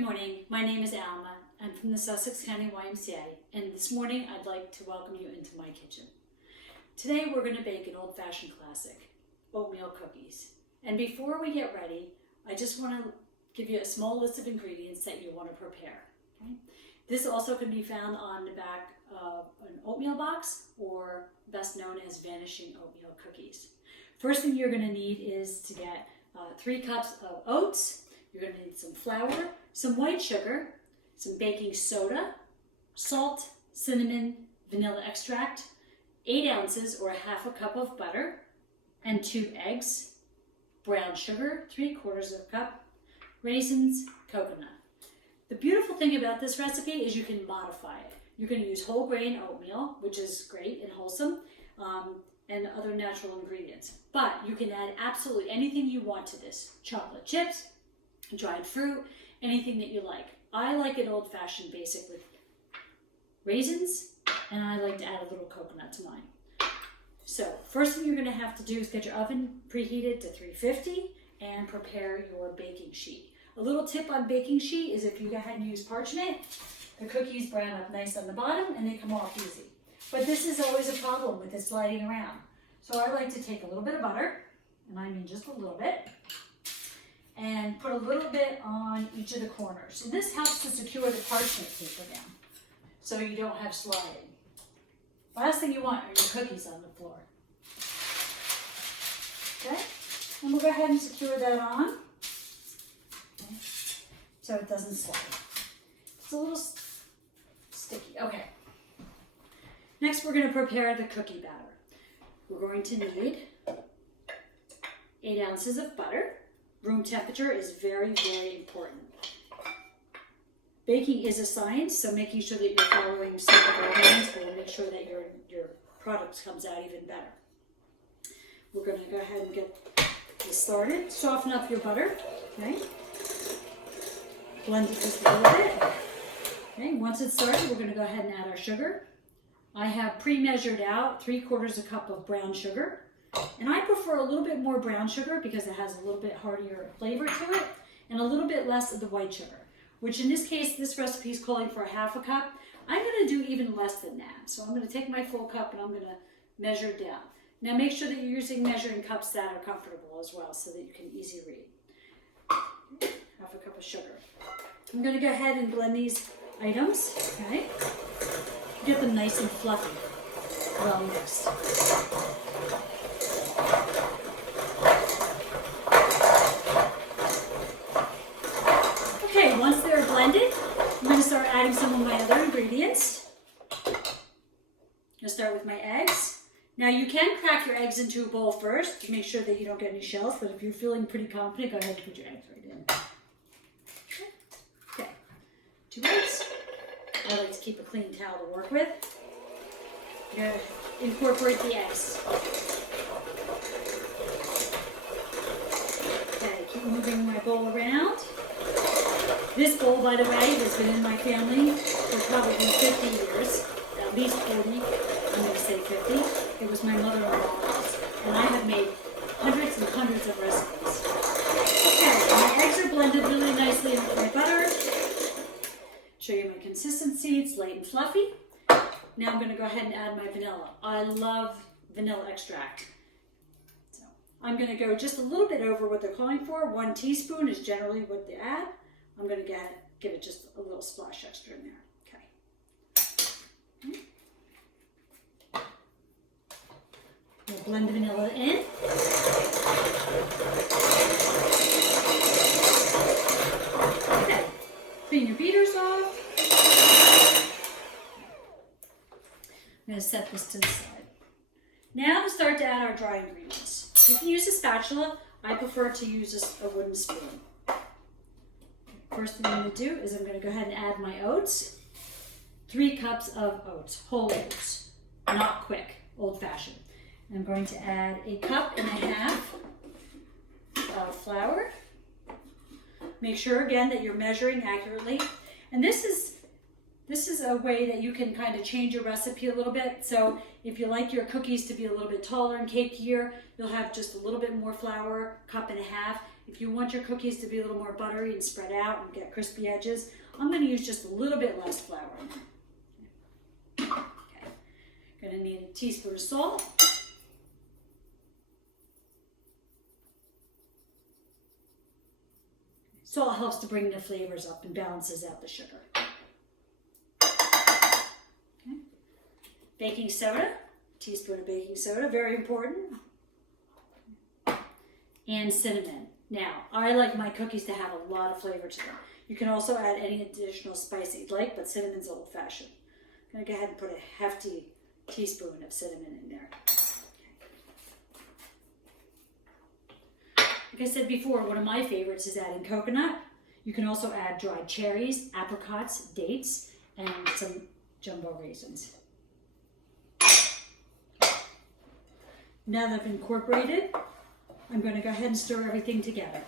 Good morning, my name is Alma. I'm from the Sussex County YMCA, and this morning I'd like to welcome you into my kitchen. Today we're going to bake an old-fashioned classic, oatmeal cookies. And before we get ready, I just want to give you a small list of ingredients that you want to prepare. Okay? This also can be found on the back of an oatmeal box, or best known as vanishing oatmeal cookies. First thing you're going to need is to get 3 cups of oats. You're going to need some flour, some white sugar, some baking soda, salt, cinnamon, vanilla extract, 8 ounces or ½ a cup of butter, and 2 eggs, brown sugar, 3/4 of a cup, raisins, coconut. The beautiful thing about this recipe is you can modify it. You're going to use whole grain oatmeal, which is great and wholesome, and other natural ingredients. But you can add absolutely anything you want to this. Chocolate chips, dried fruit, anything that you like. I like it old-fashioned basic with raisins, and I like to add a little coconut to mine. So first thing you're going to have to do is get your oven preheated to 350 and prepare your baking sheet. A little tip on baking sheet is if you go ahead and use parchment, the cookies brown up nice on the bottom and they come off easy. But this is always a problem with it sliding around. So I like to take a little bit of butter, and I mean just a little bit, and put a little bit on each of the corners. And this helps to secure the parchment paper down so you don't have sliding. Last thing you want are your cookies on the floor. Okay, and we'll go ahead and secure that on, okay, so it doesn't slide. It's a little sticky. Okay. Next, we're going to prepare the cookie batter. We're going to need 8 ounces of butter. Room temperature is very, very important. Baking is a science, so making sure that you're following certain guidelines will make sure that your product comes out even better. We're going to go ahead and get this started. Soften up your butter. Okay. Blend it just a little bit. Okay. Once it's started, we're going to go ahead and add our sugar. I have pre-measured out 3/4 a cup of brown sugar. And I prefer a little bit more brown sugar because it has a little bit heartier flavor to it, and a little bit less of the white sugar, which in this case, this recipe is calling for ½ a cup. I'm going to do even less than that. So I'm going to take my full cup and I'm going to measure down. Now make sure that you're using measuring cups that are comfortable as well so that you can easily read. ½ a cup of sugar. I'm going to go ahead and blend these items, okay? Get them nice and fluffy, well mixed. Okay, once they're blended, I'm going to start adding some of my other ingredients. I'm going to start with my eggs. Now you can crack your eggs into a bowl first to make sure that you don't get any shells, but if you're feeling pretty confident, go ahead and put your eggs right in. Okay, 2 eggs. I like to keep a clean towel to work with. I'm going to incorporate the eggs. Okay, keep moving my bowl around. This bowl, by the way, has been in my family for probably 50 years, at least 40. I'm going to say 50. It was my mother-in-law's, and I have made hundreds and hundreds of recipes. Okay, my eggs are blended really nicely with my butter. Show you my consistency. It's light and fluffy. Now I'm going to go ahead and add my vanilla. I love vanilla extract. So I'm going to go just a little bit over what they're calling for. 1 teaspoon is generally what they add. I'm going to give it just a little splash extra in there. Okay. We'll blend the vanilla in. Okay. Clean your beaters off. I'm going to set this to the side. Now we'll start to add our dry ingredients. You can use a spatula. I prefer to use a wooden spoon. First thing I'm going to do is I'm going to go ahead and add my oats. 3 cups of oats, whole oats, not quick, old-fashioned. I'm going to add 1.5 cups of flour. Make sure again that you're measuring accurately. And this This is a way that you can kind of change your recipe a little bit. So if you like your cookies to be a little bit taller and cakier, you'll have just a little bit more flour, 1.5 cups. If you want your cookies to be a little more buttery and spread out and get crispy edges, I'm going to use just a little bit less flour. Okay. Going to need a teaspoon of salt. Salt helps to bring the flavors up and balances out the sugar. Okay. Baking soda, teaspoon of baking soda, very important. And cinnamon. Now, I like my cookies to have a lot of flavor to them. You can also add any additional spice that you'd like, but cinnamon's old-fashioned. I'm going to go ahead and put a hefty teaspoon of cinnamon in there. Like I said before, one of my favorites is adding coconut. You can also add dried cherries, apricots, dates, and some jumbo raisins. Now that I've incorporated, I'm going to go ahead and stir everything together.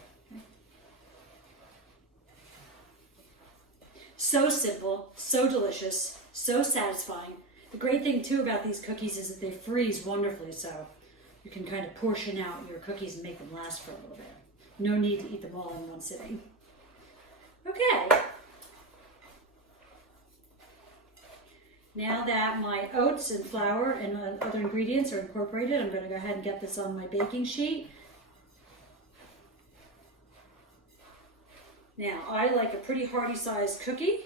So simple, so delicious, so satisfying. The great thing too about these cookies is that they freeze wonderfully, so you can kind of portion out your cookies and make them last for a little bit. No need to eat them all in one sitting. Okay. Now that my oats and flour and other ingredients are incorporated, I'm going to go ahead and get this on my baking sheet. Now, I like a pretty hearty sized cookie,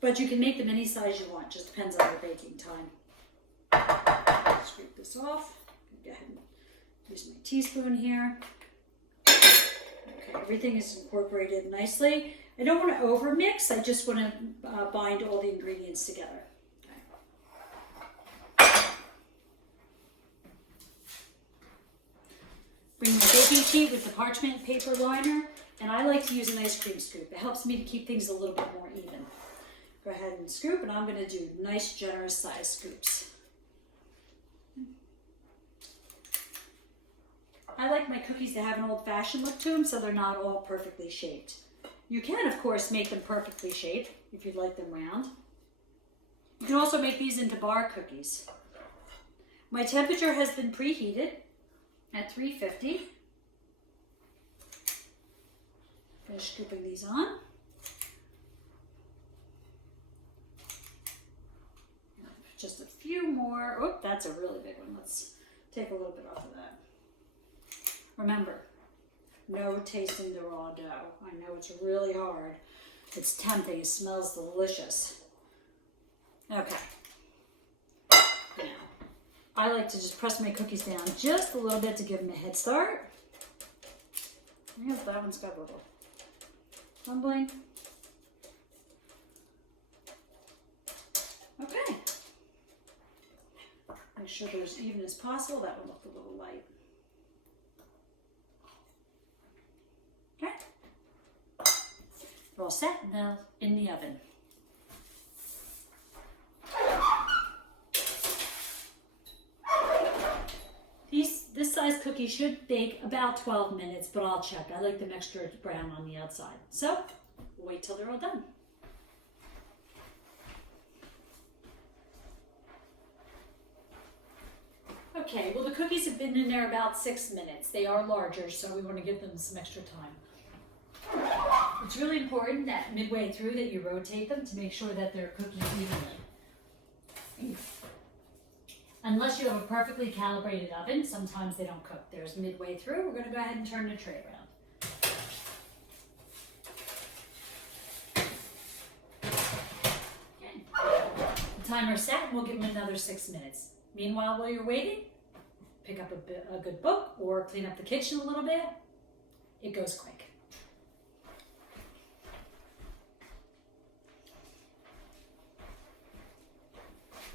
but you can make them any size you want, just depends on your baking time. Scrape this off. Go ahead and use my teaspoon here. Okay, everything is incorporated nicely. I don't want to over mix, I just want to bind all the ingredients together. Okay. Bring my baking sheet with the parchment paper liner, and I like to use an ice cream scoop. It helps me to keep things a little bit more even. Go ahead and scoop, and I'm going to do nice, generous size scoops. I like my cookies to have an old-fashioned look to them, so they're not all perfectly shaped. You can, of course, make them perfectly shaped if you'd like them round. You can also make these into bar cookies. My temperature has been preheated at 350. Finish scooping these on. Just a few more. Oh, that's a really big one. Let's take a little bit off of that. Remember, no tasting the raw dough. I know it's really hard. It's tempting. It smells delicious. Okay. Now, I like to just press my cookies down just a little bit to give them a head start. Yeah, that one's got a little crumbling. Okay. Make sure they're as even as possible. That one looked a little light. Okay. They're all set now in the oven. This size cookie should bake about 12 minutes, but I'll check. I like them extra brown on the outside. So, we'll wait till they're all done. Okay, well the cookies have been in there about 6 minutes. They are larger, so we want to give them some extra time. It's really important that midway through that you rotate them to make sure that they're cooking evenly. Unless you have a perfectly calibrated oven, sometimes they don't cook. There's midway through. We're going to go ahead and turn the tray around. Okay. The timer's set, and we'll give them another 6 minutes. Meanwhile, while you're waiting, pick up a good book or clean up the kitchen a little bit. It goes quick.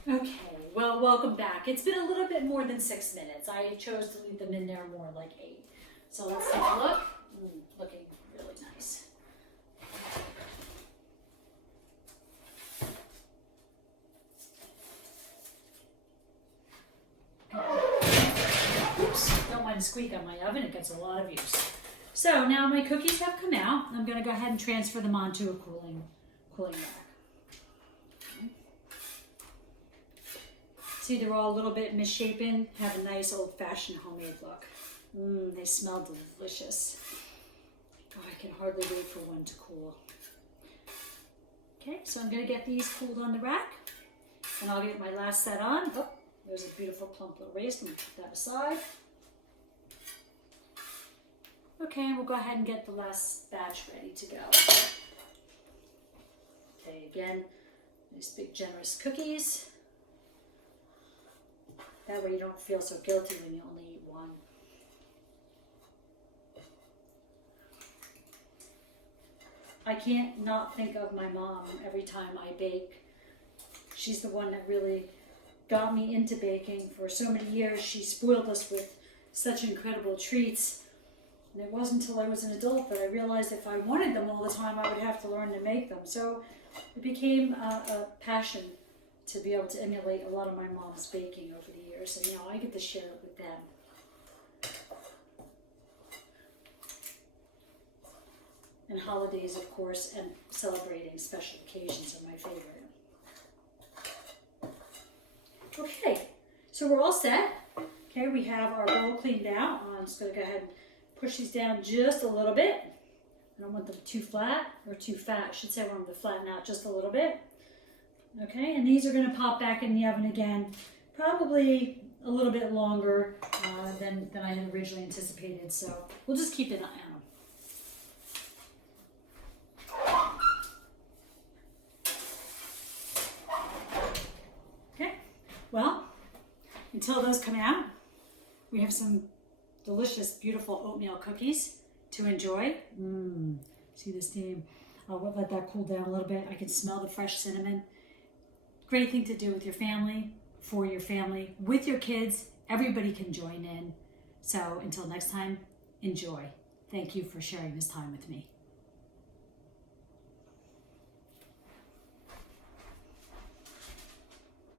Okay, well, welcome back. It's been a little bit more than 6 minutes. I chose to leave them in there more like 8. So let's take a look. Looking really nice. Oops, don't mind a squeak on my oven. It gets a lot of use. So now my cookies have come out. I'm going to go ahead and transfer them onto a cooling rack. See, they're all a little bit misshapen, have a nice old-fashioned homemade look. They smell delicious. Oh, I can hardly wait for one to cool. Okay, so I'm gonna get these cooled on the rack, and I'll get my last set on. Oh, there's a beautiful plump little race. I'm gonna put that aside. Okay, and we'll go ahead and get the last batch ready to go. Okay, again, nice big generous cookies. That way you don't feel so guilty when you only eat one. I can't not think of my mom every time I bake. She's the one that really got me into baking. For so many years, she spoiled us with such incredible treats. And it wasn't until I was an adult that I realized if I wanted them all the time, I would have to learn to make them. So it became a passion to be able to emulate a lot of my mom's baking over the years. And now I get to share it with them. And holidays, of course, and celebrating special occasions are my favorite. Okay, so we're all set. Okay, we have our bowl cleaned out. I'm just going to go ahead and push these down just a little bit. I don't want them too flat or too fat. I should say I want them to flatten out just a little bit. Okay, and these are going to pop back in the oven again, probably a little bit longer than I had originally anticipated. So we'll just keep an eye on them. Well, until those come out, we have some delicious, beautiful oatmeal cookies to enjoy. See the steam? I'll let that cool down a little bit. I can smell the fresh cinnamon. Great thing to do with your family, for your family, with your kids. Everybody can join in. So until next time, enjoy. Thank you for sharing this time with me.